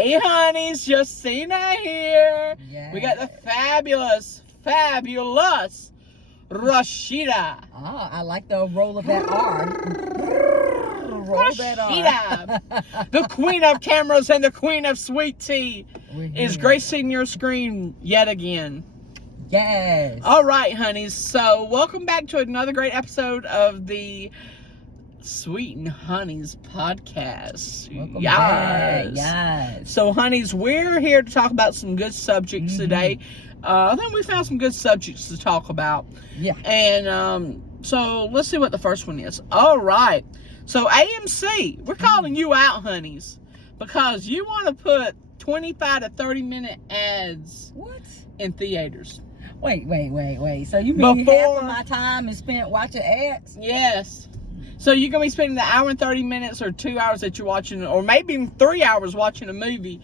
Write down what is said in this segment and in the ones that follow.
Hey, honeys, Justina here. Yes. We got the fabulous Rashida. Oh, I like the roll of that R. Roll that R. Rashida, the queen of cameras and the queen of sweet tea, is gracing your screen yet again. Yes. All right, honeys. So, welcome back to another great episode of the Sweeten Hunnies podcast. Welcome back. Yes. So, honeys, we're here to talk about some good subjects today. I think we found some good subjects to talk about. Yeah. And so let's see what the first one is. All right. So AMC, we're calling you out, honeys, because you want to put 25 to 30-minute ads in theaters. Wait. So you mean half of my time is spent watching ads? Yes. So you're going to be spending the hour and 30 minutes or 2 hours that you're watching, or maybe even 3 hours watching a movie,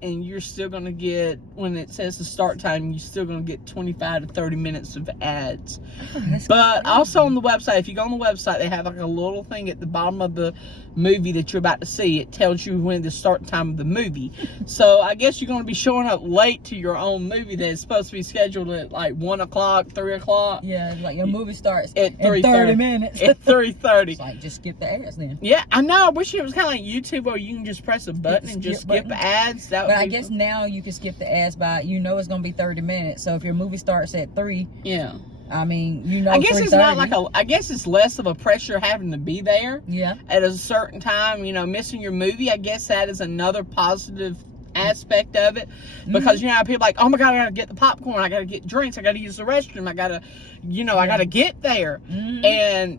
and you're still going to get, when it says the start time, you're still going to get 25 to 30 minutes of ads. Oh, but crazy. also on the website, if you go on the website, they have like a little thing at the bottom of the movie that you're about to see. It tells you when the start time of the movie. So I guess you're going to be showing up late to your own movie that is supposed to be scheduled at like 1 o'clock, 3 o'clock. Yeah, like your movie starts at in 30 minutes. At 3:30. It's like, just skip the ads then. Yeah, I know. I wish it was kind of like YouTube where you can just press a button and just skip ads. That would But I be guess now you can skip the ads by, it's going to be 30 minutes. So if your movie starts at 3, yeah. I mean, I guess it's not like I guess it's less of a pressure having to be there. Yeah. At a certain time, missing your movie. I guess that is another positive aspect of it, because people like, oh my god, I gotta get the popcorn, I gotta get drinks, I gotta use the restroom, I gotta, I gotta get there, and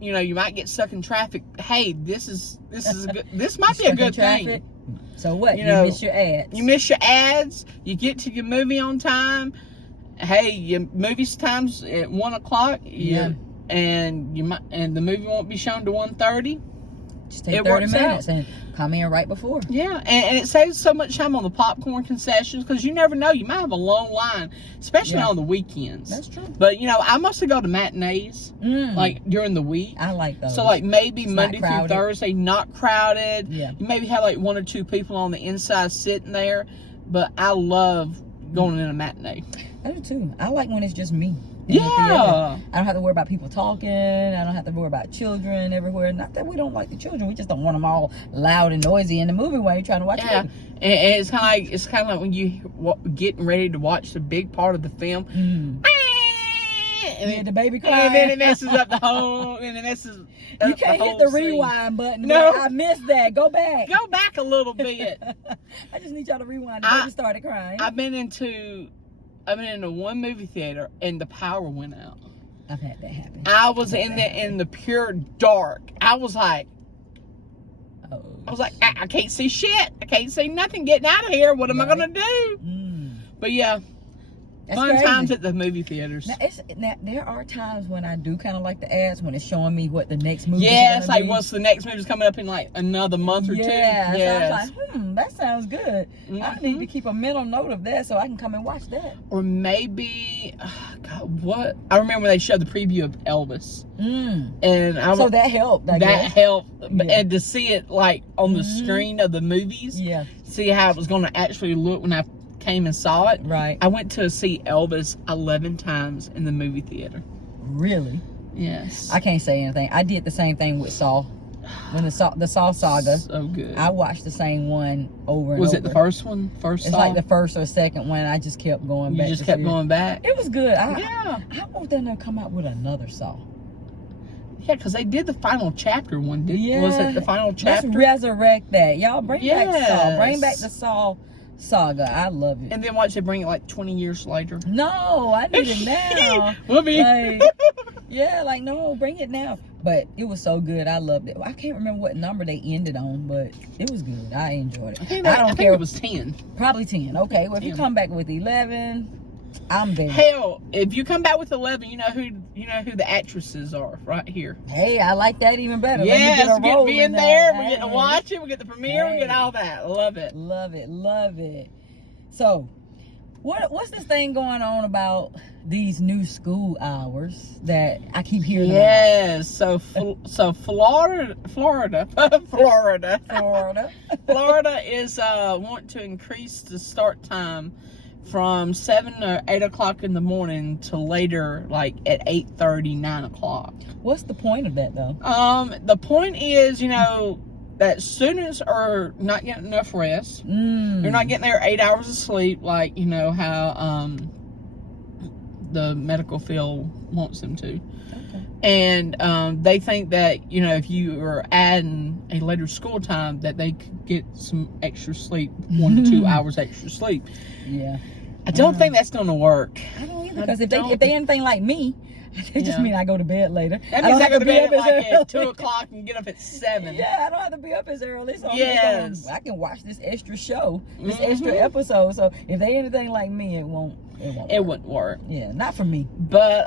you might get stuck in traffic. Hey, this is a good. This might be a good thing. So what? You miss your ads. You miss your ads. You get to your movie on time. Hey, your movie's time's at 1 o'clock. And the movie won't be shown to 1:30. Just take 30 minutes and come in right before. Yeah, and it saves so much time on the popcorn concessions, because you never know, you might have a long line, especially on the weekends. That's true. But I mostly go to matinees like during the week. I like those. So like maybe Monday through Thursday, not crowded. Yeah. You maybe have like 1 or 2 people on the inside sitting there, but I love going in a matinee. I do too. I like when it's just me. Yeah. I don't have to worry about people talking. I don't have to worry about children everywhere. Not that we don't like the children. We just don't want them all loud and noisy in the movie while you're trying to watch it. And it's kind of like when you getting ready to watch the big part of the film. And then the baby crying. And then it messes up the whole. And it messes. You can't hit the rewind button. No, I missed that. Go back. Go back a little bit. I just need y'all to rewind. The baby started crying. I've been into one movie theater and the power went out. I've had that happen. I was in the pure dark. I was like, I can't see shit. I can't see nothing getting out of here. What am I gonna do? But yeah. That's fun crazy. times at the movie theaters. Now, there are times when I do kind of like the ads when it's showing me what the next movie is. Yeah, it's like what's the next movie's coming up in like another month or two. Yeah, yes. So I was like, that sounds good. I need to keep a mental note of that so I can come and watch that. Or maybe, what? I remember they showed the preview of Elvis. And so that helped. That helped. And to see it like on the screen of the movies. Yeah. See how it was going to actually look when I came and saw it. Right. I went to see Elvis 11 times in the movie theater. Really? Yes. I can't say anything. I did the same thing with Saw. When the Saw saga. So good. I watched the same one over and over. Was it the first one? It's like the first or second one. I just kept going back. You just kept going back? It was good. Yeah. I want them to come out with another Saw. Yeah, because they did the final chapter one, didn't they? Was it the final chapter? Let's resurrect that. Y'all bring back Saw. Bring back the Saw saga. I love it. And then watch they bring it like 20 years later. No, I need it now. We'll be. No, bring it now. But it was so good. I loved it. I can't remember what number they ended on, but it was good. I enjoyed it. I don't care. It was 10. Probably 10. Okay. Well, if you come back with 11, I'm there. Hell, if you come back with 11, you know who the actresses are right here. Hey, I like that even better. Yes, we get to be in there. We get to watch it. We get the premiere. We get all that. Love it. Love it. Love it. So, What's this thing going on about these new school hours that I keep hearing Yes, so Florida Florida. is want to increase the start time from 7 or 8 o'clock in the morning to later, like at 8:30, 9 o'clock. What's the point of that, though? The point is, that students are not getting enough rest. They're not getting their 8 hours of sleep, like how the medical field wants them to. Okay. And they think that if you are adding a later school time, that they could get some extra sleep, 1 to 2 hours extra sleep. Yeah. I don't think that's going to work. I don't either, because if they anything like me, it just mean I go to bed later. That means I go to bed at 2 o'clock and get up at 7. Yeah, I don't have to be up as early, so Yes. I can watch this extra show, this extra episode. So if they anything like me, it won't wouldn't work. Yeah, not for me. But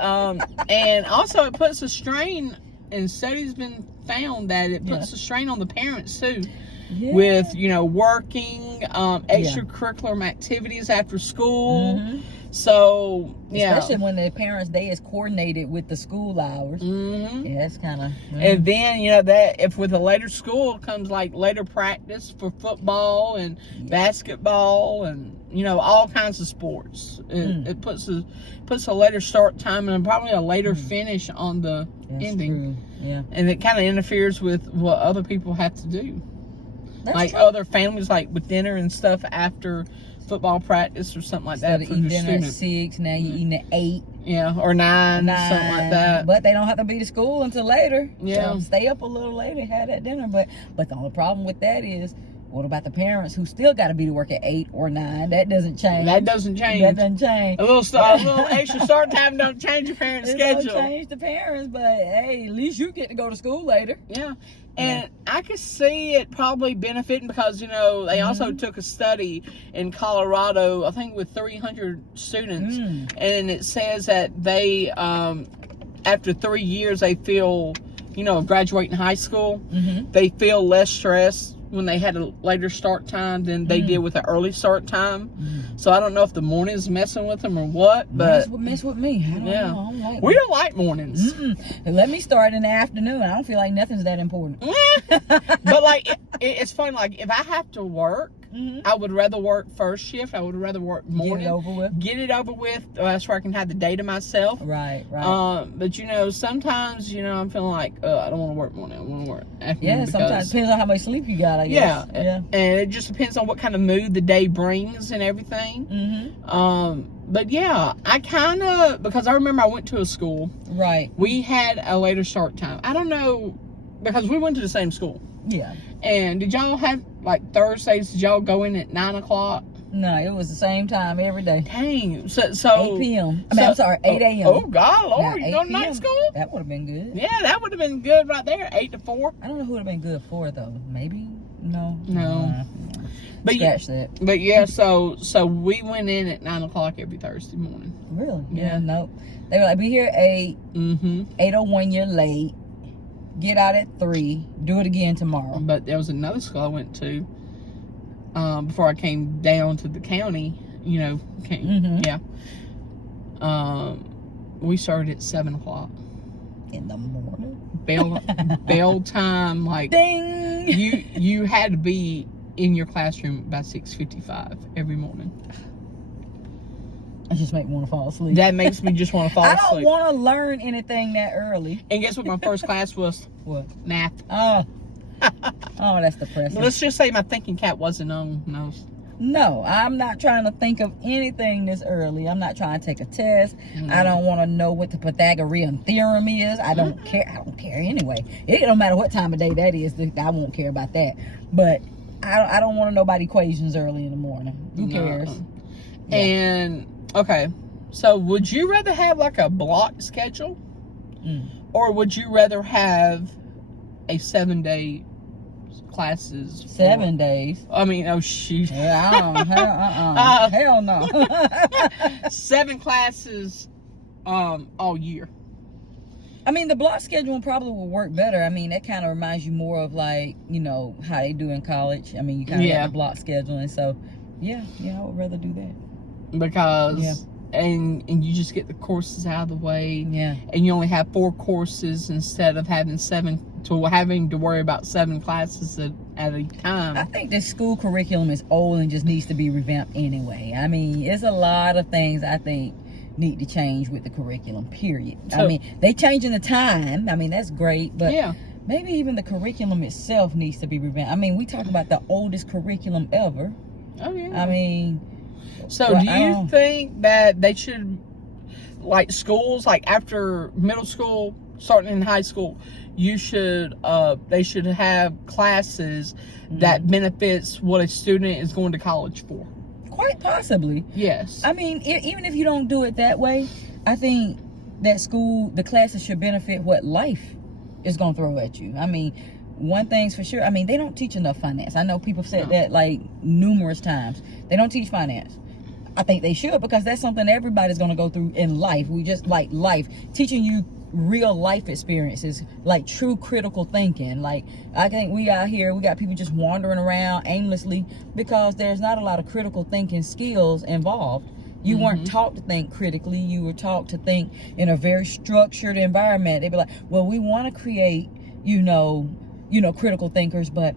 and also it puts a strain, and studies been found that it puts a strain on the parents too. Yeah. With working, extracurricular activities after school. So especially when the parents' day is coordinated with the school hours. Yeah, it's kind of. And then that if with a later school comes like later practice for football and basketball and all kinds of sports. It puts a later start time and probably a later finish on the ending. True. Yeah, and it kind of interferes with what other people have to do. That's like true. Other families, like with dinner and stuff after football practice or something like that. Instead of eating dinner at 6, now you're eating at 8. Yeah, or 9, something like that. But they don't have to be to school until later. Yeah. So stay up a little later, have that dinner. But the only problem with that is, what about the parents who still got to be to work at 8 or 9? That doesn't change. That doesn't change. A little extra start time don't change your parents' schedule. Don't change the parents, but hey, at least you get to go to school later. Yeah. And I could see it probably benefiting because, they also took a study in Colorado, I think with 300 students, and it says that they, after 3 years, they feel, graduating high school, they feel less stressed when they had a later start time than they did with an early start time. So I don't know if the morning's messing with them or what, but mess with me. I don't know. I don't like we don't like mornings. Let me start in the afternoon. I don't feel like nothing's that important. But like it's funny, like if I have to work, I would rather work first shift. I would rather work morning. Get it over with. That's where I can have the day to myself. Right. But sometimes I'm feeling like I don't want to work morning. I want to work afternoon. Yeah, sometimes depends on how much sleep you got, I guess. Yeah. And it just depends on what kind of mood the day brings and everything. But yeah, I kind of, because I remember I went to a school. Right. We had a later start time. I don't know, because we went to the same school. Yeah. And did y'all have, like, Thursdays, did y'all go in at 9 o'clock? No, it was the same time every day. Dang. So 8 p.m. I'm sorry, 8 a.m. Oh, God, Lord. You go to night school? That would have been good. Yeah, that would have been good right there, 8 to 4. I don't know who would have been good for, though. Maybe? No. But scratch that. But yeah, so we went in at 9 o'clock every Thursday morning. Really? Yeah. Nope. They were like, be here at 8. 8:01, you're late. Get out at 3. Do it again tomorrow. But there was another school I went to before I came down to the county. Yeah. We started at 7 o'clock in the morning. Bell time, like ding. You had to be in your classroom by 6:55 every morning. It just makes me want to fall asleep. That makes me just want to fall asleep. I don't want to learn anything that early. And guess what my first class was? What? Math. Oh, that's depressing. Let's just say my thinking cap wasn't on those. No, I'm not trying to think of anything this early. I'm not trying to take a test. I don't want to know what the Pythagorean theorem is. I don't care. I don't care anyway. It don't matter what time of day that is. I won't care about that. But I don't want to know about equations early in the morning. Who cares? Yeah. And okay, so would you rather have like a block schedule, or would you rather have a 7-day classes? 7 days. I mean, oh shoot. Yeah, hell no. 7 classes, all year. I mean, the block schedule probably will work better. I mean, that kind of reminds you more of like, how they do in college. I mean, you kind of have the block schedule, and so, yeah, I would rather do that. because and you just get the courses out of the way. Yeah. And you only have 4 courses instead of having 7, to having to worry about 7 classes at a time. I think the school curriculum is old and just needs to be revamped anyway. I mean, it's a lot of things I think need to change with the curriculum, period. So, I mean, they changing the time. I mean, that's great, but yeah. maybe even the curriculum itself needs to be revamped. I mean, we talk about the oldest curriculum ever. Oh, yeah. I mean... So, do you think that they should, like schools, like after middle school, starting in high school, they should have classes that benefits what a student is going to college for? Quite possibly. Yes. I mean, even if you don't do it that way, I think that the classes should benefit what life is going to throw at you. I mean, one thing's for sure. I mean, they don't teach enough finance. I know people said that like numerous times. They don't teach finance. I think they should, because that's something everybody's going to go through in life. We just like life, teaching you real life experiences, like true critical thinking. Like, I think we out here, we got people just wandering around aimlessly because there's not a lot of critical thinking skills involved. You weren't taught to think critically. You were taught to think in a very structured environment. They'd be like, well, we want to create, critical thinkers, but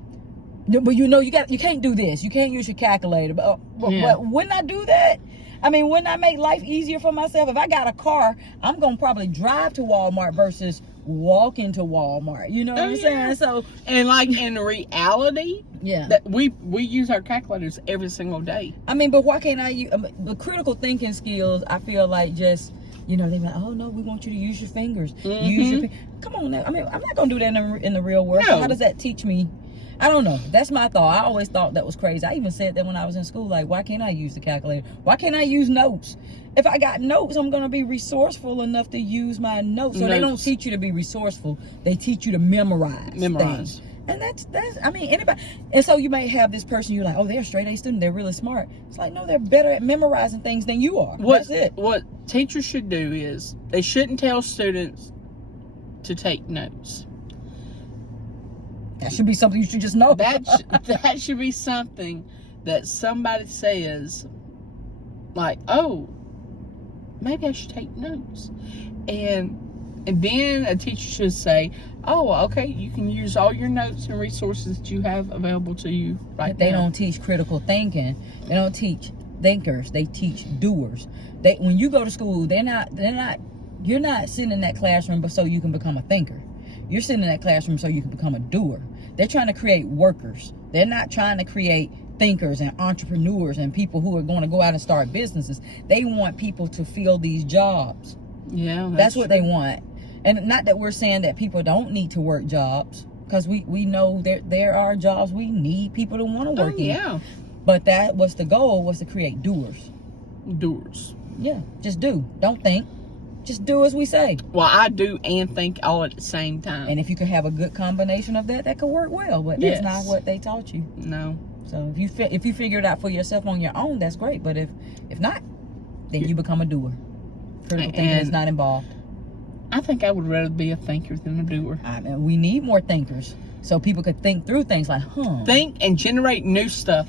you can't do this. You can't use your calculator. But wouldn't I do that? I mean, wouldn't I make life easier for myself? If I got a car, I'm going to probably drive to Walmart versus walk into Walmart. You know what I'm saying? So, and like in reality, that we use our calculators every single day. I mean, but why can't I use the critical thinking skills? I feel like just, they're like, oh no, we want you to use your fingers. Use your come on now. I mean, I'm not going to do that in the real world. No. So how does that teach me? I don't know. That's my thought. I always thought that was crazy. I even said that when I was in school. Like, why can't I use the calculator? Why can't I use notes? If I got notes, I'm going to be resourceful enough to use my notes. So they don't teach you to be resourceful. They teach you to memorize things. And that's I mean, anybody. And so you may have this person, you're like, oh, they're a straight A student. They're really smart. It's like, no, they're better at memorizing things than you are. That's it. What teachers should do is they shouldn't tell students to take notes. That should be something you should just know. That should be something that somebody says, like, oh, maybe I should take notes. And then a teacher should say, oh, okay, you can use all your notes and resources that you have available to you right now. They don't teach critical thinking. They don't teach thinkers. They teach doers. When you go to school, you're not sitting in that classroom but so you can become a thinker. You're sitting in that classroom so you can become a doer. They're trying to create workers. They're not trying to create thinkers and entrepreneurs and people who are going to go out and start businesses. They want people to fill these jobs. Yeah, that's what they want. And not that we're saying that people don't need to work jobs, because we know there are jobs we need people to want to work in. Yeah. But that was the goal, was to create doers. Doers. Yeah, just do. Don't think. Just do as we say. Well, I do and think all at the same time. And if you could have a good combination of that could work well. But that's not what they taught you. No. So if you figure it out for yourself on your own, that's great. But if not, then you become a doer. Critical thinking is not involved. I think I would rather be a thinker than a doer. I mean, we need more thinkers so people could think through things like, think and generate new stuff.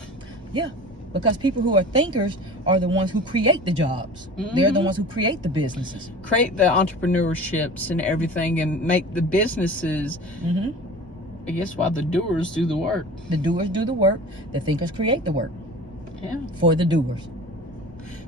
Yeah. Because people who are thinkers are the ones who create the jobs. They're the ones who create the businesses. Create the entrepreneurships and everything and make the businesses. I guess while the doers do the work. The doers do the work. The thinkers create the work. Yeah. For the doers.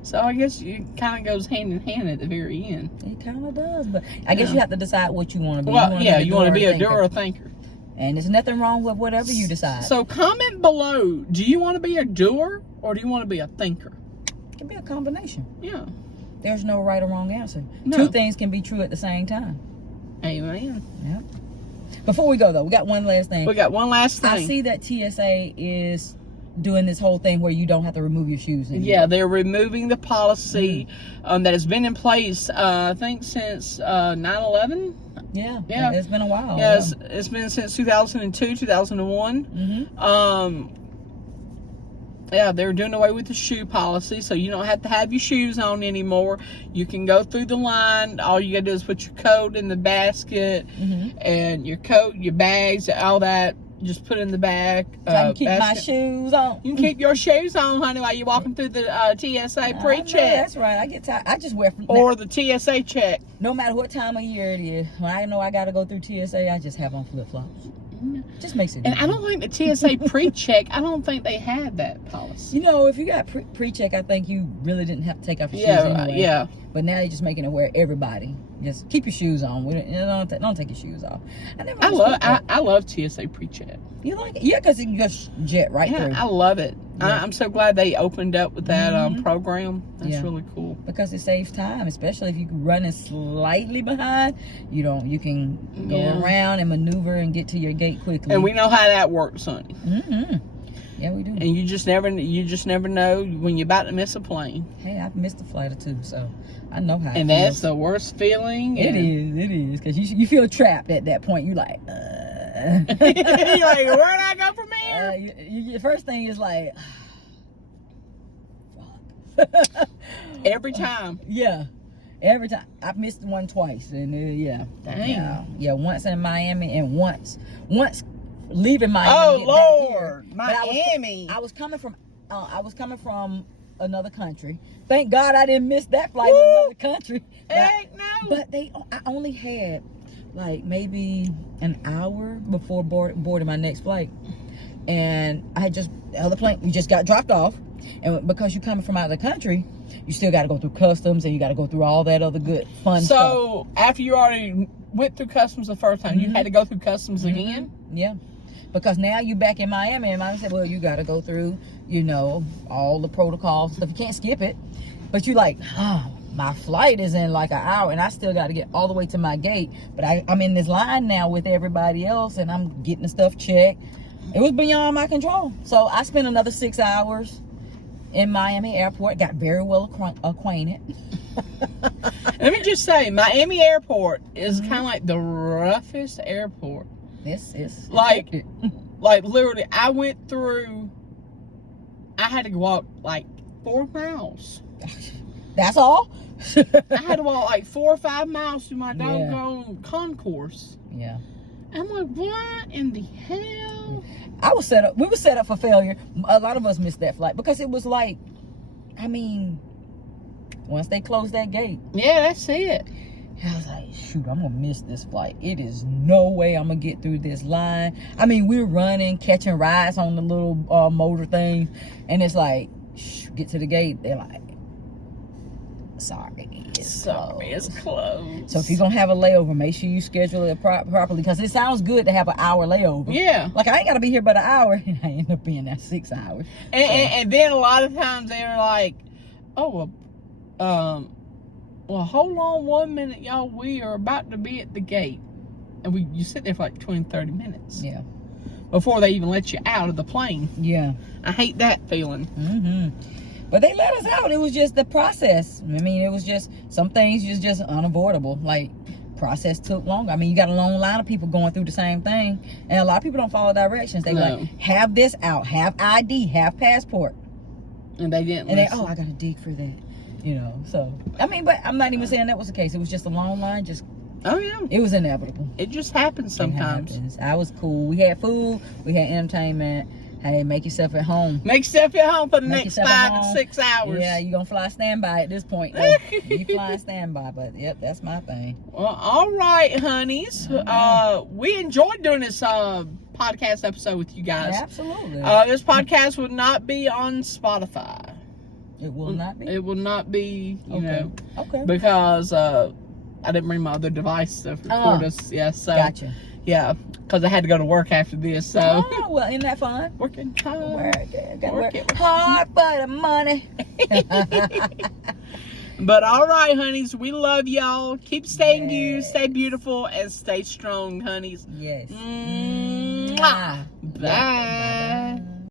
So I guess it kind of goes hand in hand at the very end. It kind of does. But I guess you have to decide what you want to be. Well, you want to be a doer or a thinker. And there's nothing wrong with whatever you decide. So comment below. Do you want to be a doer or do you want to be a thinker? It can be a combination. Yeah. There's no right or wrong answer. No. Two things can be true at the same time. Amen. Yeah. Before we go, though, we got one last thing. I see that TSA is doing this whole thing where you don't have to remove your shoes anymore. Yeah, they're removing the policy that has been in place, I think, since 9/11. Yeah, it's been a while. Yeah, it's been since 2002, 2001. Yeah, they're doing away with the shoe policy, so you don't have to have your shoes on anymore. You can go through the line. All you gotta do is put your coat in the basket, and your coat, your bags, all that just put in the back. So I can keep my basket. shoes on. You can keep your shoes on, honey, while you're walking through the TSA pre-check. That's right. I get tired. I just wear Or the TSA check. no matter what time of year it is. When I know I got to go through TSA, I just have on flip-flops. Just makes it And easy. I don't think the TSA pre-check, I don't think they had that policy. You know, if you got pre-check, I think you really didn't have to take off your shoes anyway. Yeah. But now they're just making it where everybody just keep your shoes on. Don't take your shoes off. I love TSA pre-check. You like it? Yeah, because you just jet right through. I love it. Yeah. I'm so glad they opened up with that program. That's really cool. Because it saves time, especially if you're running slightly behind. You can go around and maneuver and get to your gate quickly. And we know how that works, honey. Yeah, we do. And you just never know when you're about to miss a plane. Hey, I've missed a flight or two, so I know how. And that's the worst feeling. It is, because you feel trapped at that point. You like, You're like, where'd I go from here? Your first thing is like, fuck. Every time. Yeah, every time. I've missed one twice, and Dang. yeah, once in Miami and once leaving Miami. Oh to get back Lord, here. Miami. I was coming from another country. Thank God I didn't miss that flight to another country. Heck no. But I only had like maybe an hour before boarding my next flight, and I had we just got dropped off, and because you're coming from out of the country, you still got to go through customs and you got to go through all that other good fun stuff. So after you already went through customs the first time, you had to go through customs again? Yeah. Because now you back in Miami, and I said, well, you got to go through, all the protocols and stuff. You can't skip it. But you like, my flight is in like an hour, and I still got to get all the way to my gate. But I'm in this line now with everybody else, and I'm getting the stuff checked. It was beyond my control. So I spent another 6 hours in Miami airport, got very well acquainted. Let me just say, Miami airport is kind of like the roughest airport. This is like literally, I had to walk like 4 miles. That's all? I had to walk like 4 or 5 miles through my doggone concourse. Yeah. I'm like, what in the hell? We were set up for failure. A lot of us missed that flight because it was like, once they closed that gate. Yeah, that's it. I was like, shoot, I'm going to miss this flight. It is no way I'm going to get through this line. We're running, catching rides on the little motor thing. And it's like, get to the gate. They're like, sorry, it's closed. So if you're going to have a layover, make sure you schedule it properly. Because it sounds good to have an hour layover. Yeah. Like, I ain't got to be here but an hour. And I end up being there 6 hours. And then a lot of times they're like, oh, well, hold on 1 minute, y'all. We are about to be at the gate. And you sit there for like 20, 30 minutes. Yeah. Before they even let you out of the plane. Yeah. I hate that feeling. But they let us out. It was just the process. It was just, some things just unavoidable. Like, process took longer. You got a long line of people going through the same thing. And a lot of people don't follow directions. They like, have this out, have ID, have passport. And they didn't And listen. I got to dig for that. So, but I'm not even saying that was the case. It was just a long line. Oh, yeah. It was inevitable. It just happens sometimes. It happens. I was cool. We had food. We had entertainment. Hey, make yourself at home. Make yourself at home for the Make next yourself 5 at to home. 6 hours. Yeah, you're going to fly standby at this point. Though. You flying standby, but yep, that's my thing. Well, all right, honeys. We enjoyed doing this podcast episode with you guys. Absolutely. This podcast would not be on Spotify. It will not be? It will not be, Okay. because I didn't bring my other device to record us. Yeah, so. Gotcha. Yeah, because I had to go to work after this, so. Oh, well, isn't that fun? Working hard. Work hard for the money. But all right, honeys, we love y'all. Keep staying you, stay beautiful, and stay strong, honeys. Yes. Mwah. Bye.